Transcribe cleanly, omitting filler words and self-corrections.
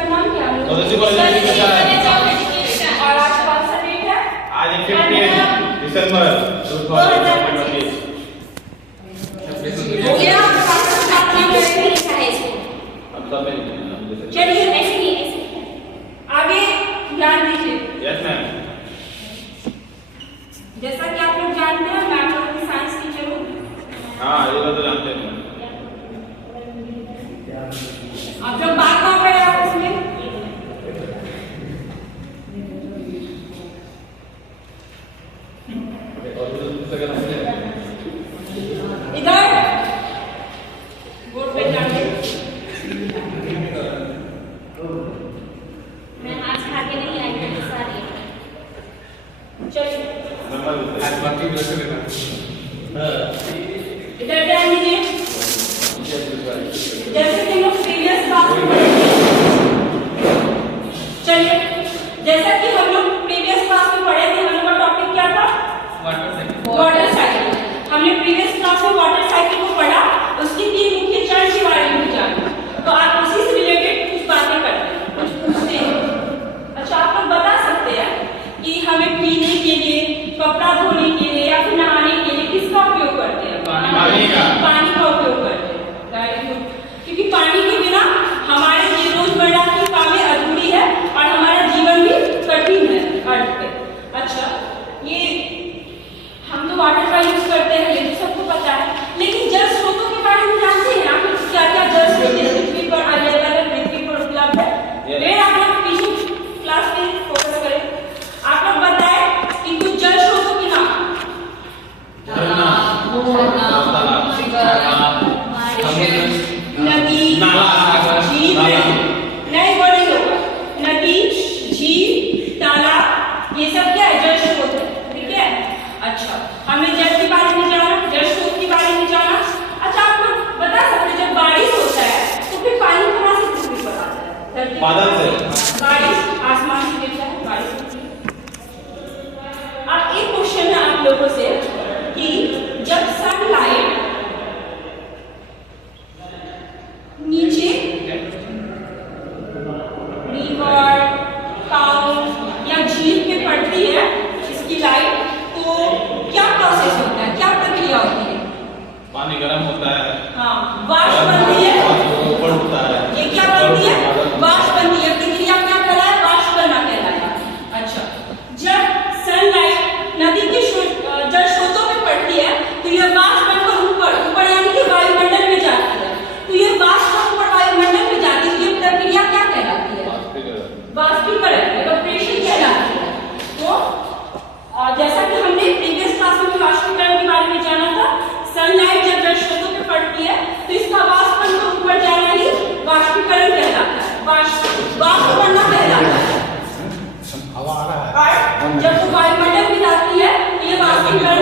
इसका नाम क्या है? और आज कौन सा डेट है? आज 15 दिसंबर 2020। हो गया आपने कैसे लिखा है इसको? अब तो मैं चलिए ऐसे ही आगे ध्यान दीजिए। Yes ma'am. जैसा कि आप लोग जानते हैं मैं आप लोगों की साइंस टीचर हूँ। हाँ ये तो जानते हैं। अब जब बात कहाँ पे है आप इसमें? इधर बोर्ड पे जाइए। मैं हाथ खा के नहीं आई हूँ सारी। चलिए इधर ध्यान दीजिए। जैसे कि हम प्रीवियस क्लास में चलिए जैसा कि हम लोग प्रीवियस क्लास में पढ़े थे, हम लोग का टॉपिक क्या था? Water cycle. हमने प्रीवियस क्लास में वाटर साइकिल को पढ़ा, उसकी 3 मुख्य चरण के बारे में जाना। तो आप उसी से रिलेटेड कुछ बातें करते हैं, कुछ पूछते हैं। अच्छा आप लोग बता सकते हैं कि हमें पीने के लिए, कपड़ा धोने के लिए या फिर नहाने के लिए किसका उपयोग करते हैं? पानी का उपयोग करते हैं। क्योंकि पानी के बिना हमारे रोजमर्रा की कामें अधूरी है और हमारा जीवन भी कठिन है अर्थ पे। अच्छा ये हम तो वाटर का यूज करते हैं, ये तो सबको पता है, लेकिन जल स्रोतों के बारे में जानते हैं आप लोग? क्या क्या जल स्रोत पृथ्वी पर अवेलेबल है, पृथ्वी पर उपलब्ध है? फिर आप लोग पीछे क्लास में फोकस करें। आप लोग बताएं कि कुछ जल स्रोतों के नाम। नदी, झील, नहीं वो नहीं होगा। नदी, झील, तालाब, ये सब क्या है? जल स्रोत है। ठीक है। अच्छा हमने जल के बारे में जाना, जल स्रोत के बारे में जाना। अच्छा आप लोग बता सकते हैं जब बारिश होता है तो फिर पानी कहाँ से पृथ्वी पर आता है? बादल से। बारिश आसमान से गिरता है, बारिश होती है। अब एक क्वेश्चन है आप लोगों से कि जब सनलाइट नीचे रिवर, टाउन या झील पे पड़ती है इसकी लाइट, तो क्या प्रोसेस होता है, क्या प्रक्रिया होती है? पानी गर्म होता है। हाँ वाष्प बनती है। ऊपर उठता है। ये क्या बनती है? वाष्प बनती है। प्रक्रिया क्या कहलाए? वाष्प बनना कहलाता है। अच्छा जब सनलाइट नदी के जल स्रोतों में पड़ती है तो यह वाष्प बनकर ऊपर यानी कि वायुमंडल में जाती है। तो ये वाष्प ऊपर वायुमंडल में जाती है, ये प्रक्रिया क्या कहलाती है? वाष्पीकरण, इवेपोरेशन कहलाती है। तो जैसा कि हमने प्रीवियस क्लास में वाष्पीकरण के बारे में जाना था, सनलाइट जब जल स्रोतों पे पड़ती है तो इसका वाष्प बनकर ऊपर जाना ही वाष्पीकरण कहलाता है, वाष्प बनना कहलाता है। और जब वो वायुमंडल में जाती है तो ये वाष्पीकरण